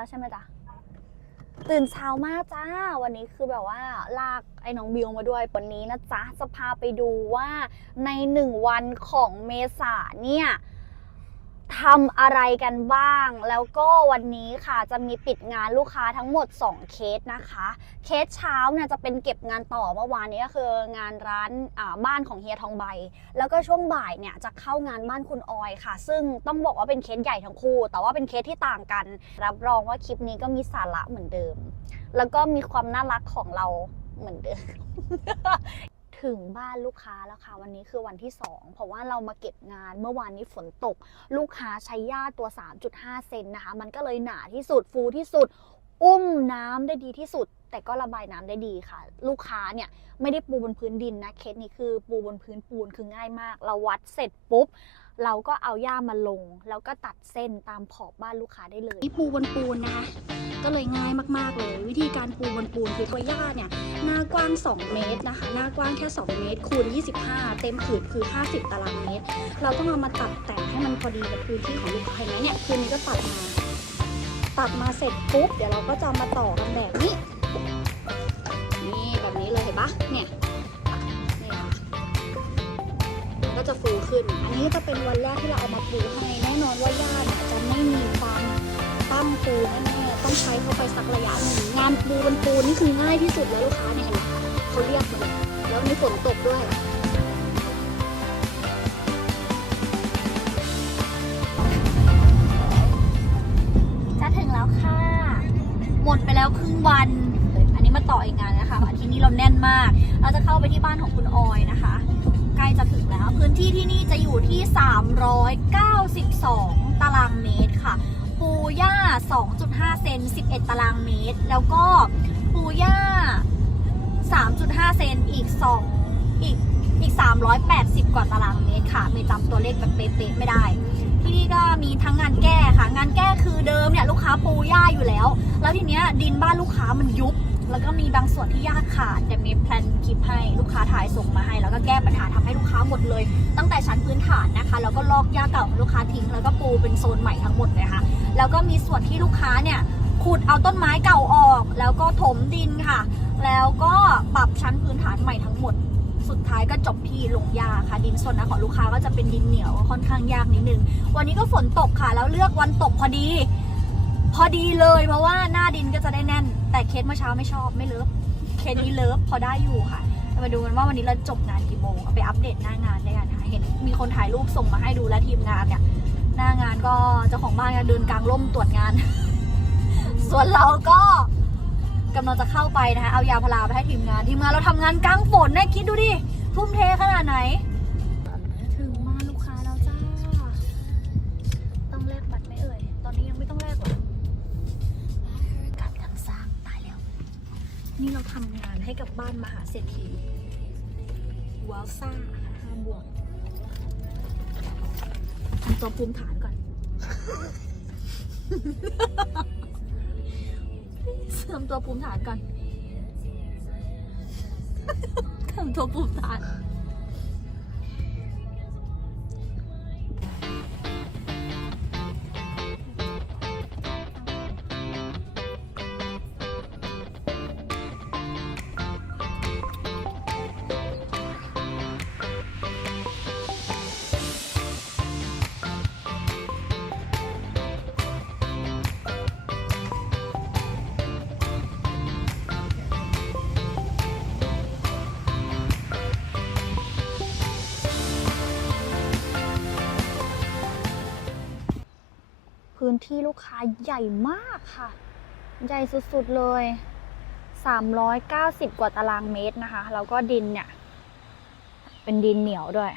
แล้วใช่ไหมจ๊ะตื่นเช้ามากจ้า วันนี้คือแบบว่าลากไอ้น้องบิวมาด้วยวันนี้นะจ๊ะจะพาไปดูว่าในหนึ่งวันของเมษาเนี่ย ทำอะไรกันบ้าง แล้วก็วันนี้ค่ะจะมีปิดงานลูกค้าทั้งหมด 2 เคสนะคะ เคสเช้าเนี่ยจะเป็นเก็บงานต่อเมื่อวานนี้ก็คืองานร้านบ้านของเฮียทองใบ แล้วก็ช่วงบ่ายเนี่ยจะเข้างานบ้านคุณออยค่ะ ซึ่งต้องบอกว่าเป็นเคสใหญ่ทั้งคู่ แต่ว่าเป็นเคสที่ต่างกัน รับรองว่าคลิปนี้ก็มีสาระเหมือนเดิม แล้วก็มีความน่ารักของเราเหมือนเดิม ถึงบ้านลูกค้าแล้วค่ะ วันนี้คือวันที่ 2 เพราะว่าเรามาเก็บงานเมื่อวานนี้ฝนตก ลูกค้าใช้หญ้าตัว 3.5 เซนนะคะ มันก็เลยหนาที่สุดฟูที่สุด อุ้มน้ำได้ดีที่สุด แต่ก็ระบายน้ำได้ดีค่ะ ลูกค้าเนี่ยไม่ได้ปูบนพื้นดินนะเคสนี้คือปูบนพื้นปูนคือง่ายมาก เราวัดเสร็จปุ๊บ เราก็เอาหญ้ามาลง แล้วก็ตัดเส้นตามขอบบ้านลูกค้าได้เลยนี่ปูบนปูนนะคะก็เลยง่ายมากๆเลย วิธีการปูบนปูนคือตัวหญ้าเนี่ยหน้ากว้าง 2 เมตรนะคะ หน้ากว้างแค่ 2 เมตรคูณ 25 เต็มผืนคือ 50 ตารางเมตร เราต้องเอามาตัดแต่งให้มันพอดีกับพื้นที่ของลูกค้าเห็นไหมเนี่ยคืนนี้ก็ตัดมา ตัดมาเสร็จปุ๊บเดี๋ยวเราก็จะมาต่อกันแบบนี้ นี่แบบนี้เลยเห็นปะเนี่ย ก็จะฟูขึ้น อันนี้ก็จะเป็นวันแรกที่เราเอามาปูให้แน่นอนว่าหญ้าเนี่ยจะไม่มีความตั้มปูแน่ๆต้องใช้เข้าไปสักระยะหนึ่งงานปูบนปูนี่คือง่ายที่สุดแล้วลูกค้าเนี่ยเห็นไหมเขาเรียกมาเลยแล้วนี่ฝนตกด้วยจะถึงแล้วค่ะหมดไปแล้วครึ่งวัน อันนี้มาต่ออีกงานนะคะ อาทิตย์นี้เราแน่นมาก เราจะเข้าไปที่บ้านของคุณออยนะคะใกล้ จะถึงแล้ว พื้นที่ที่นี่จะอยู่ที่ 392 ตารางเมตรค่ะ ปูหญ้า 2.5 เซน 11 ตารางเมตร แล้วก็ปูหญ้า 3.5 เซน อีก 2 อีก อีก 380 กว่าตารางเมตรค่ะ ไม่จำตัวเลขแบบเป๊ะๆไม่ได้ ที่นี่ก็มีทั้งงานแก้ค่ะ งานแก้คือเดิมเนี่ยลูกค้าปูหญ้าอยู่แล้ว แล้วทีเนี้ยดินบ้านลูกค้ามันยุบ แล้วก็มีบางส่วนที่หญ้าขาดแต่มีแพลนคลิปให้ลูกค้าถ่ายส่งมาให้ แล้วก็แก้ปัญหาทำให้ลูกค้าหมดเลย ตั้งแต่ชั้นพื้นฐานนะคะ แล้วก็ลอกหญ้าเก่าของลูกค้าทิ้ง แล้วก็ปูเป็นโซนใหม่ทั้งหมดเลยค่ะแล้วก็มีส่วนที่ลูกค้าเนี่ยขุดเอาต้นไม้เก่าออก แล้วก็ถมดินค่ะ แล้วก็ปรับชั้นพื้นฐานใหม่ทั้งหมด สุดท้ายก็จบที่ลงหญ้าค่ะ ดินโซนนะของลูกค้าก็จะเป็นดินเหนียวค่อนข้างยากนิดนึง วันนี้ก็ฝนตกค่ะ แล้วเลือกวันตกพอดี พอดีเลยเพราะว่าหน้าดินก็จะได้แน่น แต่เคสเมื่อเช้าไม่ชอบไม่เลิฟเคสนี้เลิฟพอได้อยู่ค่ะเรามาดูกันว่าวันนี้เราจบงานกี่โมงเอาไปอัปเดตหน้างานได้กันค่ะเห็นมีคนถ่ายรูปส่งมาให้ดูและทีมงานเนี่ยหน้างานก็เจ้าของบ้านก็เดินกลางร่มตรวจงาน ส่วนเราก็กำลังจะเข้าไปนะคะเอายาพาราไปให้ทีมงานทีมงานเราทำงานกลางฝนนี่ยคิดดูดิทุ่มเทขนาดไหน ให้กับบ้านมหาเศรษฐีวอลซ่าห้าบวกทำตัวภูมิฐานก่อนทำตัวภูมิฐานก่อนทำตัวภูมิฐาน พื้นที่ลูกค้าใหญ่มากค่ะ ใหญ่สุดๆเลย 390 กว่าตารางเมตรนะคะ แล้วก็ดินเนี่ย เป็นดินเหนียวด้วย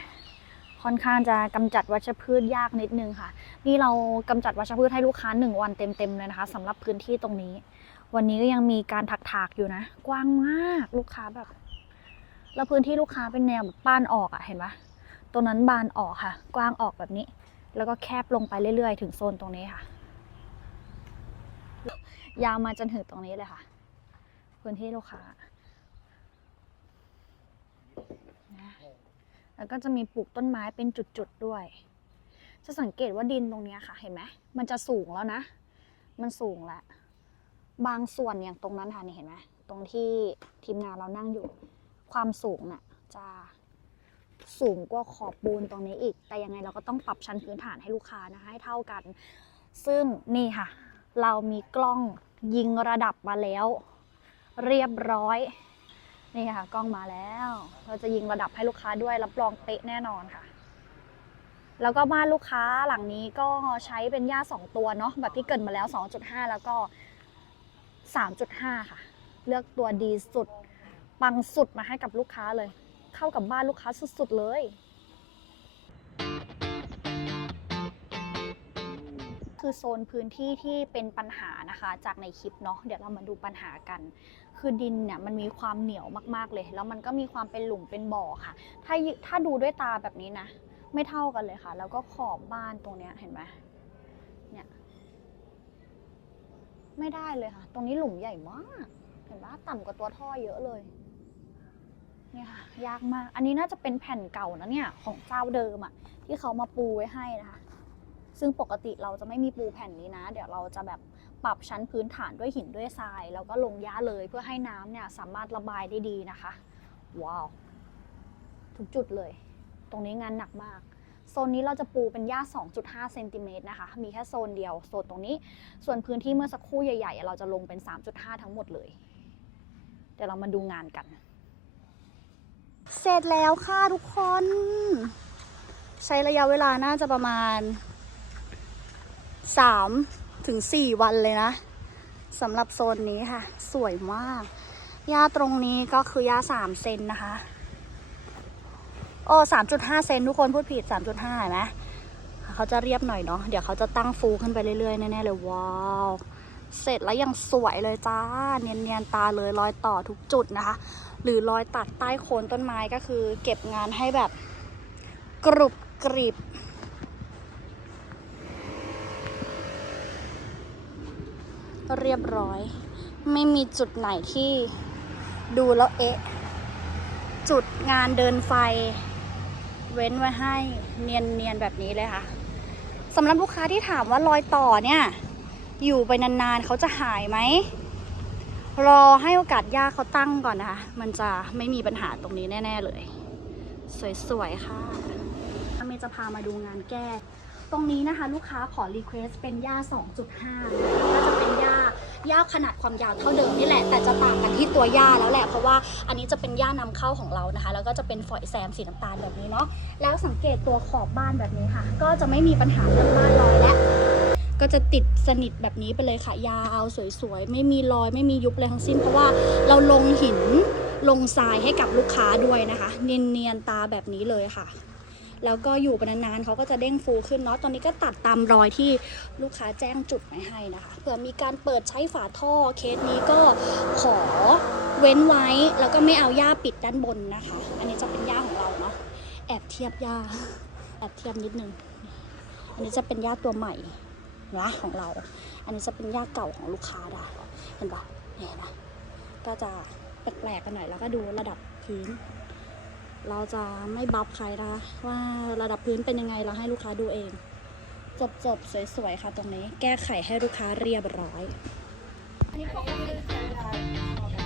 ค่อนข้างจะกำจัดวัชพืชยากนิดนึงค่ะ นี่เรากำจัดวัชพืชให้ลูกค้า 1 วันเต็มๆเลยนะคะสำหรับพื้นที่ตรงนี้ วันนี้ก็ยังมีการถักๆอยู่นะ กว้างมากลูกค้าแบบ แล้วพื้นที่ลูกค้าเป็นแนวแบบบ้านออกอะเห็นปะตรงนั้นบานออกค่ะ กว้างออกแบบนี้ แล้วก็แคบลงไปเรื่อยๆ ถึงโซนตรงนี้ค่ะ ยาวมาจนถึงตรงนี้เลยค่ะ พื้นที่ลูกค้านะแล้วก็จะมีปลูกต้นไม้เป็นจุดๆด้วย จะสังเกตว่าดินตรงนี้ค่ะ เห็นไหม มันจะสูงแล้วนะ มันสูงแล้ว บางส่วนอย่างตรงนั้นค่ะนี่เห็นไหม ตรงที่ทีมงานเรานั่งอยู่ ความสูงน่ะจะ สูงกว่าขอบปูนตรงนี้อีก แต่ยังไงเราก็ต้องปรับชั้นพื้นฐานให้ลูกค้านะคะให้เท่ากัน ซึ่งนี่ค่ะ เรามีกล้องยิงระดับมาแล้ว เรียบร้อยนี่ค่ะ กล้องมาแล้ว เราจะยิงระดับให้ลูกค้าด้วยรับรองเป๊ะแน่นอนค่ะ แล้วก็บ้านลูกค้าหลังนี้ก็ใช้เป็นหญ้าสองตัวเนาะแบบที่เกินมาแล้ว 2.5 แล้วก็ 3.5 ค่ะ เลือกตัวดีสุด ปังสุดมาให้กับลูกค้าเลย เข้ากับบ้านลูกค้าสุดๆเลยคือโซนพื้นที่ที่เป็นปัญหานะคะ จากในคลิปเนาะเดี๋ยวเรามาดูปัญหากัน คือดินเนี่ยมันมีความเหนียวมากๆเลย แล้วมันก็มีความเป็นหลุมเป็นบ่อค่ะ ถ้าถ้าดูด้วยตาแบบนี้นะ ไม่เท่ากันเลยค่ะ แล้วก็ขอบบ้านตรงเนี้ยเห็นไหมเนี่ยไม่ได้เลยค่ะ ตรงนี้หลุมใหญ่มาก เห็นปะต่ำกว่าตัวท่อเยอะเลย เนี่ยค่ะยากมาก อันนี้น่าจะเป็นแผ่นเก่านะเนี่ยของเจ้าเดิมอะที่เขามาปูไว้ให้นะคะ ซึ่งปกติเราจะไม่มีปูแผ่นนี้นะ เดี๋ยวเราจะแบบปรับชั้นพื้นฐานด้วยหินด้วยทราย แล้วก็ลงหญ้าเลยเพื่อให้น้ำเนี่ยสามารถระบายได้ดีนะคะ ว้าวทุกจุดเลย ตรงนี้งานหนักมาก โซนนี้เราจะปูเป็นหญ้า 2.5 เซนติเมตรนะคะ มีแค่โซนเดียว โซนตรงนี้ ส่วนพื้นที่เมื่อสักครู่ใหญ่ ๆ เราจะลงเป็น 3.5 ทั้งหมดเลย เดี๋ยวเรามาดูงานกัน เสร็จแล้วค่ะทุกคน ใช้ระยะเวลาน่าจะประมาณ3ถึง4วันเลยนะสำหรับโซนนี้ค่ะ สวยมาก หญ้าตรงนี้ก็คือหญ้า3เซนนะคะโอ้สามจุดห้าเซนทุกคนพูดผิดสามจุดห้าเห็นไหมเขาจะเรียบหน่อยเนาะเดี๋ยวเขาจะตั้งฟูขึ้นไปเรื่อยๆ แน่ๆเลยว้าวเสร็จแล้วยังสวยเลยจ้า เนียนๆตาเลยรอยต่อทุกจุดนะคะ หรือรอยตัดใต้โคนต้นไม้ก็คือ เก็บงานให้แบบกรุบกริบเรียบร้อย ไม่มีจุดไหนที่ดูแล้วเอ๊ะ จุดงานเดินไฟ เว้นไว้ให้เนียนๆแบบนี้เลยค่ะสำหรับลูกค้าที่ถามว่ารอยต่อเนี่ย อยู่ไปนานๆเขาจะหายไหม รอให้โอกาสย่าเขาตั้งก่อนนะคะ มันจะไม่มีปัญหาตรงนี้แน่ ๆ เลย สวย ๆ ค่ะเมย์จะพามาดูงานแก้ ตรงนี้นะคะลูกค้าขอรีเควสเป็นหญ้า2.5 ก็จะเป็นหญ้าหญ้าขนาดความยาวเท่าเดิมนี่แหละ แต่จะต่างกันที่ตัวหญ้าแล้วแหละ เพราะว่าอันนี้จะเป็นหญ้านำเข้าของเรานะคะ แล้วก็จะเป็นฝอยแซมสีน้ำตาลแบบนี้เนาะ แล้วสังเกตตัวขอบบ้านแบบนี้ค่ะ ก็จะไม่มีปัญหาเรื่องบ้านลอยและ ก็จะติดสนิทแบบนี้ไปเลยค่ะยาวสวยๆ ไม่มีรอยไม่มียุบเลยทั้งสิ้น เพราะว่าเราลงหินลงทรายให้กับลูกค้าด้วยนะคะ เนียนๆตาแบบนี้เลยค่ะ แล้วก็อยู่ไปนานๆเขาก็จะเด้งฟูขึ้นเนาะตอนนี้ก็ตัดตามรอยที่ลูกค้าแจ้งจุดไว้ให้นะคะเผื่อมีการเปิดใช้ฝาท่อเคสนี้ก็ขอเว้นไว้แล้วก็ไม่เอาหญ้าปิดด้านบนนะคะ อันนี้จะเป็นหญ้าของเราเนาะแอบเทียบหญ้าแอบเทียบนิดนึง อันนี้จะเป็นหญ้าตัวใหม่ นะของเรา อันนี้จะเป็นหญ้าเก่าของลูกค้าได้ เห็นปะเนี่ยนะ ก็จะแปลกๆกันหน่อยแล้วก็ดูระดับพื้น เราจะไม่บัฟใครนะคะว่าระดับพื้นเป็นยังไงเราให้ลูกค้าดูเอง จบๆ สวยๆ ค่ะตรงนี้ แก้ไขให้ลูกค้าเรียบร้อยอันนี้ปกติ